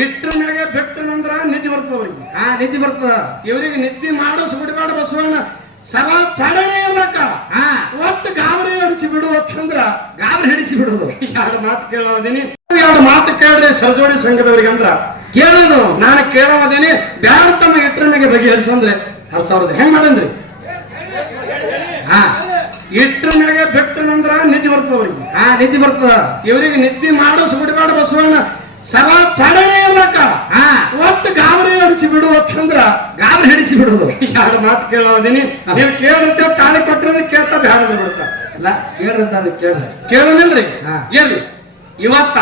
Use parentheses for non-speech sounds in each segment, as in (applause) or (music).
ಇಟ್ರ ಮ್ಯಾಗೆ ಬಿಟ್ಟನಂದ್ರ ನಿದ್ದೆ ಬರ್ತದ ಅವ್ರಿಗೆ. ಹಾ ನಿದ್ದೆ ಬರ್ತದ. ಇವ್ರಿಗೆ ನಿದ್ದೆ ಮಾಡೋ ಸುಬಿಡಬೇಡ ಬಸವಣ್ಣ. ಸಲ ತಡನೇ ಇರ್ಬೇಕ ಹಾ. ಒಟ್ಟು ಗಾಬರಿ ಬಿಡು ಅಂತಂದ್ರ ಗಾಬರಿ ಹಿಡಿಸಿ ಬಿಡುದು ಎರಡು ಮಾತು ಕೇಳೋದೀನಿ. ಎರಡು ಮಾತು ಕೇಳ್ರಿ ಸರಜೋಡಿ ಸಂಘದವ್ರಿಗೆ ಅಂದ್ರ. ಕೇಳೋದು. ನಾನು ಕೇಳೋದೇನಿ ಬ್ಯಾರ ತಮ್ಮ ಇಟ್ರ ಮ್ಯಾಗೆ ಹರ್ ಸಾವಿರದ. ಹೆಂಗ್ ಮಾಡಂದ್ರಿ? ಹಾ. ಇಟ್ರ ಮ್ಯಾಗೆ ಬಿಟ್ಟನಂದ್ರ ನಿದ್ದೆ ಬರ್ತದ ಅವ್ರಿಗೆ. ಹಾ ನಿದ್ದೆ ಬರ್ತದ. ಇವ್ರಿಗೆ ನಿದ್ದೆ ಮಾಡೋ ಸುಬಿಡಬೇಡ ಬಸವಣ್ಣ. ಸದಾ ತಡನೇ ಇರ್ಬೇಕ. ಹಾ. ಒಟ್ಟು ಗಾಬರಿ ನಡೆಸಿ ಅಂತಂದ್ರ ಗಾಬರಿ ಹಿಡಿಸಿ ಬಿಡುದು (laughs) ಯಾರು ಮಾತು ಕೇಳೋದಿನಿ? ನೀವು ಕೇಳುತ್ತೆ ತಾಳಿ ಕೊಟ್ಟಿದ್ರೆ ಕೇಳ್ತಾ ಬ್ಯಾಡ ಬಿಡ್ತಾ ಅಲ್ಲ ಕೇಳ್ರಿ ಅಂತ ಅದು ಕೇಳ್ರಿ. ಕೇಳೋನಿಲ್ರಿ? ಹಾ. ಎಲ್ಲಿ ಇವತ್ತ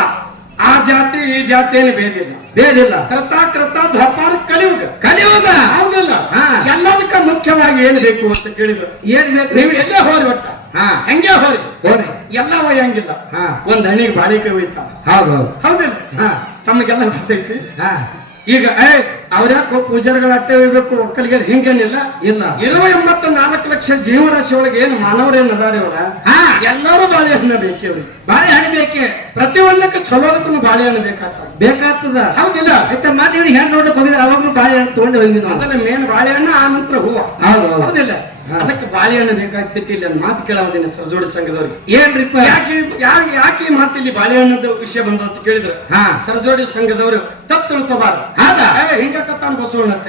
ಆ ಜಾತಿ ಈ ಜಾತಿ ಏನು ಭೇದಿಲ್ಲ ಬೇದಿಲ್ಲ ಕೃತ ಕೃತ ಧಪಾರ ಕಲಿಯುಗ. ಕಲಿಯುಗ. ಹೌದಿಲ್ಲ. ಎಲ್ಲದಕ್ಕ ಮುಖ್ಯವಾಗಿ ಏನ್ ಬೇಕು ಅಂತ ಕೇಳಿದ್ರು. ಏನ್ ಬೇಕು? ನೀವು ಎಲ್ಲೇ ಹೋರಿ ಒಟ್ಟ? ಹಂಗೆ ಹೋರಿ ಹೋರಿ ಎಲ್ಲ ಒಯ್ಯಂಗಿಲ್ಲ. ಒಂದ್ ಹಣ್ಣಿಗೆ ಬಾಳಿಕೆ ಒಯ್ತಾರ ಹೌದು ಹೌದು. ಹೌದಿಲ್ಲ? ತಮಗೆಲ್ಲ ಗೊತ್ತೈತಿ? ಹಾ. ಈಗ ಏ ಅವ್ರ್ಯಾಕೋ ಪೂಜಾರಿಗಳ ಅಟ್ಟೆ ಒಯ್ಬೇಕು ಒಕ್ಕಲಿಗೆ ಹಿಂಗೇನಿಲ್ಲ. ಇಲ್ಲ. ಇರುವ ಎಂಬತ್ತ ನಾಲ್ಕು ಲಕ್ಷ ಜೀವರಾಶಿ ಒಳಗೆ ಏನು ಮಾನವರೇನು ಅದಾರ ಇವರ ಹಾ. ಎಲ್ಲರೂ ಬಾಳೆಹಣ್ಣ ಬೇಕೇ ಅವ್ರಿಗೆ. ಬಾಳೆಹಣ್ಣು ಬೇಕೆ? ಪ್ರತಿಯೊಂದಕ್ಕೆ ಚಲೋದಕ್ಕೂ ಬಾಳೆಹಣ್ಣು ಬೇಕಾಗ್ತದೆ. ಬೇಕಾಗ್ತದ? ಹೌದಿಲ್ಲ. ಮತ್ತೆ ಇವ್ರಿಗೆ ಹೆಣ್ಣು ನೋಡಕ್ ಹೋಗಿದ್ರೆ ಅವಾಗ್ಲೂ ಬಾಳೆಹಣ್ಣು ತಗೊಂಡು ಹೋಗಿ ಅದನ್ನ ಮೊದಲ ಮೇನ್ ಬಾಳೆಹಣ್ಣು ಆ ನಂತರ ಹೂವು. ಹೌದು ಹೌದು. ಹೌದಿಲ್ಲ. ಅದಕ್ಕೆ ಬಾಳೆಹಣ್ಣು ಬೇಕಾಗ್ತೈತಿ ಇಲ್ಲಿ ಮಾತು ಕೇಳೋದಿನ ಸರ್ಜೋಡಿ ಸಂಘದವ್ರಿಗೆ. ಏನ್ರಿ ಯಾಕೆ ಯಾಕೆ ಯಾಕೆ ಈ ಮಾತು ಇಲ್ಲಿ ಬಾಳೆಹಣ್ಣದ ವಿಷಯ ಬಂದ ಅಂತ ಕೇಳಿದ್ರು? ಸರ್ಜೋಡಿ ಸಂಘದವರು ತಪ್ಪು ತಿಳ್ಕೊಬಾರ್ದು. ಹಿಂಗ ಕತ್ತಾನ ಹಿಂಗಕತ್ತಾನ ಬಸವಣ್ಣ ಅಂತ.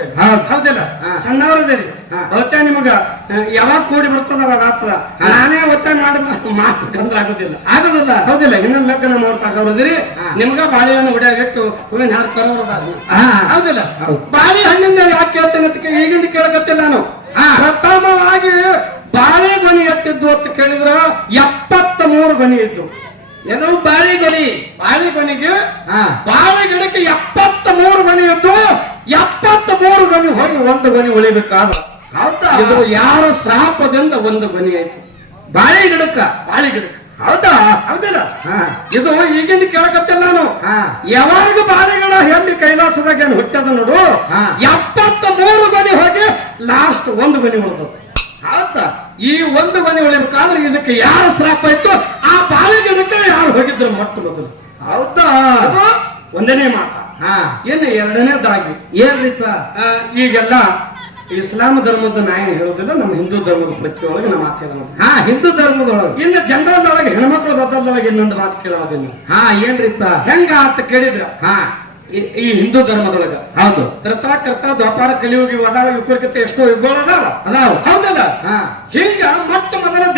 ಹೌದಿಲ್ಲ? ಸಣ್ಣವರದೇ ಸಣ್ಣವರದೇರಿ ನಿಮಗ ಯಾವಾಗ ಕೂಡಿ ಬರ್ತದ ಅವಾಗ ಆಗ್ತದ. ನಾನೇ ಒತ್ತಾಯ ಮಾಡಿ ಮಾಡ್ಬೇಕಂದ್ರ ಆಗುದಿಲ್ಲ. ಆಗೋದಿಲ್ಲ? ಹೌದಿಲ್ಲ ಇನ್ನೊಂದು ಲಗ್ನ ನೋಡ್ತಾ ಹಾ. ನಿಮ್ಗ ಬಾಳೆಹಣ್ಣು ಹೊಡೆಯಾಗಿಟ್ಟು ಹೂವಿನ ಯಾರು ತರೋರದಾರ ಹಾ. ಹೌದಿಲ್ಲ? ಹೌದು. ಬಾಳೆಹಣ್ಣಿಂದ ಯಾಕೆ ಕೇಳ್ತೇನೆ ಅಂತ ಈಗಿಂದ ಕೇಳಕತ್ತಿಲ್ಲ ನಾನು. ಹಾ. ಪ್ರಥಮವಾಗಿ ಬಾಳೆ ಗೊನಿ ಎತ್ತಿದ್ದು ಅಂತ ಕೇಳಿದ್ರ ಎಪ್ಪತ್ತ ಮೂರು ಗೊನಿ ಇದ್ದು. ಏನೋ ಬಾಳೆಗೊಲಿ ಬಾಳೆ ಗೊನಿಗೆ ಹಾ. ಬಾಳೆ ಗಿಡಕ್ಕೆ ಎಪ್ಪತ್ತ ಮೂರು ಗೊನಿ ಇದ್ದು ಎಪ್ಪತ್ತ ಮೂರು ಗೊನಿ ಹೋಗಿ ಒಂದು ಗೊನಿ ಉಳಿಬೇಕಾದ. ಇದು ಯಾರ ಶ್ರಾಪದಿಂದ ಒಂದು ಗೊನಿ ಆಯ್ತು. ಬಾಳೆ ಗಿಡಕ್ಕ? ಬಾಳೆ ಗಿಡಕ್ಕೆ. ಹೌದಾ? ಹೌದಿಲ್ಲ. ಇದು ಈಗಿಂದ ಕೇಳಕತ್ತಿಲ್ಲ ನಾನು. ಯಾವಾಗ ಬಾರಿಗಳ ಹೆಣ್ಣಿ ಕೈಲಾಸದಾಗ ಏನು ಹುಟ್ಟದ ನೋಡು. ಎಪ್ಪತ್ತ ಮೂರು ಗೊನಿ ಹೋಗಿ ಲಾಸ್ಟ್ ಒಂದು ಗೊನಿ ಉಳಿದದ ಹೌದಾ? ಈ ಒಂದು ಗೊನಿ ಉಳಿಬೇಕಾದ್ರೆ ಇದಕ್ಕೆ ಯಾರ ಶ್ರಾಪ ಇತ್ತು? ಆ ಬಾಳೆಗಿಡಕ್ಕೆ ಯಾರು ಹೋಗಿದ್ರು ಮೊಟ್ಟ ಮೊದಲು? ಹೌದಾ? ಅದು ಒಂದನೇ ಮಾತ. ಆ ಇನ್ನು ಎರಡನೇದಾಗಿ. ಏನ್ರಿಪ್ಪ? ಈಗೆಲ್ಲ ಇಸ್ಲಾಂ ಧರ್ಮದ ನಾ ಹೇಳುದಿಲ್ಲ ಹೇಳೋದಿಲ್ಲ ನಮ್ಮ ಹಿಂದೂ ಧರ್ಮದ ಪ್ರತಿಯೊಳಗೆ ನಮ್ಮ ಮಾತು ಹೇಳೋದು ಹಾ ಹಿಂದೂ ಧರ್ಮದೊಳಗೆ. ಇನ್ನು ಒಳಗೆ ಹೆಣ್ಮಕ್ಳು ಬದಲದೊಳಗೆ ಇನ್ನೊಂದು ಮಾತು ಕೇಳೋದಿಲ್ಲ. ಹಾ ಏನ್ರಿಪ್ಪ? ಹೆಂಗ ಅಂತ ಕೇಳಿದ್ರ? ಹಾ. ಈ- ಹಿಂದೂ ಧರ್ಮದೊಳಗ. ಹೌದು. ಕೃತ ಕೃತ ದ್ವಾಪಾರ ಕಲಿಯುಗಿ ಅದಾವ ವಿಪರೀತ ಎಷ್ಟೋ ಯುಗಗಳು ಅದಾವ. ಅದಾವ. ಹೌದಲ್ಲ? ಹಾ. ಹಿಂಗ ಮೊಟ್ಟ ಮೊದಲ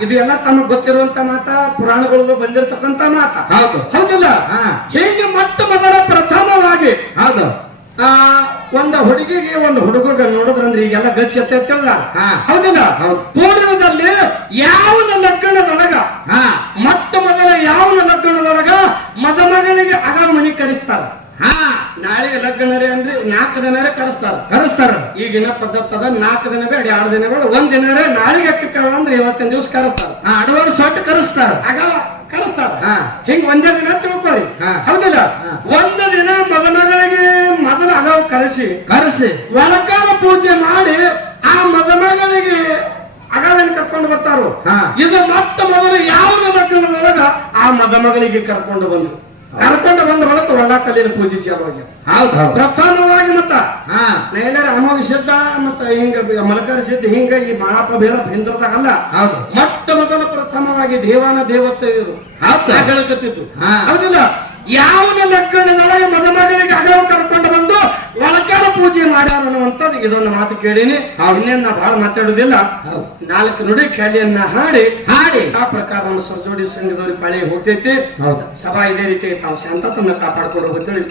ಇದು ಎಲ್ಲ ತಮಗೆ ಗೊತ್ತಿರುವಂತ ಮಾತ ಪುರಾಣಗಳು ಬಂದಿರತಕ್ಕಂತ ಮಾತ. ಹೌದು. ಹೌದಿಲ್ಲ? ಹೇಗೆ ಹೀಗೆ ಮೊಟ್ಟ ಮೊದಲ ಪ್ರಥಮವಾಗಿ ಹೌದು. ಆ ಒಂದು ಹುಡುಗಿಗೆ ಒಂದು ಹುಡುಗ ನೋಡಿದ್ರಂದ್ರೆ ಈಗೆಲ್ಲ ಗಚ್ಚ. ಹೌದಿಲ್ಲ? ಹೌದು. ಪೂರ್ವದಲ್ಲಿ ಯಾವನ ಲಗ್ನದೊಳಗ ಹಾ ಮೊಟ್ಟ ಮೊದಲ ಯಾವನ ಲಗ್ನದೊಳಗ ಮದಮಗಳಿಗೆ ಅಗಮನಿ ಕರೆಸ್ತಾರ ಹಾ ನಾಳೆ ಲಗ್ನರೇ ಅಂದ್ರೆ ನಾಲ್ಕು ದಿನರೇ ಕರೆಸ್ತಾರ. ಕರೆಸ್ತಾರ. ಈಗಿನ ಪದ್ಧತಿ ಅದ ನಾಲ್ಕು ದಿನ ಬೇಡ ಎರಡು ದಿನ ಬೇಡ ಒಂದ್ ದಿನ ನಾಳೆಗೆ ಹಾಕಿರ್ತಾರ ಅಂದ್ರೆ ಇವತ್ತಿನ ದಿವಸ ಕರೆಸ್ತಾರ. ಹಾ ಸೊಟ್ಟ ಕರೆಸ್ತಾರ. ಆಗ ಕರೆಸ್ತಾರ. ಹಿಂಗ ಒಂದೇ ದಿನ ತಿಳ್ಕೊರಿ. ಹೌದಿಲ್ಲ? ಒಂದ್ ದಿನ ಮದಮಗಳಿಗೆ ಮೊದಲ ಅಗಾವ್ ಕರೆಸಿ. ಕರೆಸಿ. ಒಳಕಾರ ಪೂಜೆ ಮಾಡಿ ಆ ಮದಮಗಳಿಗೆ ಅಗಾವಿನ ಕರ್ಕೊಂಡು ಬರ್ತಾರು. ಇದು ಮೊಟ್ಟ ಮೊದಲು ಯಾವ್ದು ಲಗ್ನದೊಳಗ ಆ ಮದಮಗಳಿಗೆ ಕರ್ಕೊಂಡು ಬಂದ್ರು. ಕರ್ಕೊಂಡು ಬಂದ ಬಳಿಕ ಒಳ್ಳ ಕಲ್ಲಿನ ಪೂಜೆ ಚಾಲು ಆಗ್ಯಾವ ಹೌದು ಹೌದು. ಪ್ರಥಮವಾಗಿ ಮತ್ತ ಏನಾರು ಅಮೋಘ ಸಿದ್ಧ ಮತ್ತ ಹಿಂಗ ಮಲಕರ ಸಿದ್ಧ ಹಿಂಗ ಈ ಮಾಳಪ್ಪ ಬೇರ ಹಿಂದ್ರದಾಗಲ್ಲ ಹೌದು. ಮೊಟ್ಟ ಮೊದಲ ಪ್ರಥಮವಾಗಿ ದೇವಾನ ದೇವತೆಯರು ಹೌದು. ಹೇಳಕತ್ತಿತ್ತು. ಹೌದಿಲ್ಲ? ಯಾವನ ಲಕ್ಕಣದೊಳಗೆ ಮದುಮಗಳಿಗೆ ಅಗವ ಕರ್ಕೊಂಡು ಬಂದು ಒಳಕಾರ ಪೂಜೆ ಮಾಡ್ಯಾರ ಅನ್ನುವಂಥದ್ದು ಇದೊಂದು ಮಾತು ಕೇಳಿನಿ. ಇನ್ನೇನು ನಾ ಬಹಳ ಮಾತಾಡುದಿಲ್ಲ. ನಾಲ್ಕು ನುಡಿ ಖ್ಯಾಲಿಯನ್ನ ಹಾಡಿ ಹಾಡಿ ಆ ಪ್ರಕಾರ ನಮ್ಮ ಸರ್ಜೋಡಿ ಸಂಘದವ್ರಿಗೆ ಪಾಳಿ ಹೋಗ್ತೈತಿ. ಸಭಾ ಇದೇ ರೀತಿ ತಾವು ಶಾಂತತನ್ನ ಕಾಪಾಡ್ಕೊಂಡು ಹೋಗುತ್ತೇಳಿ.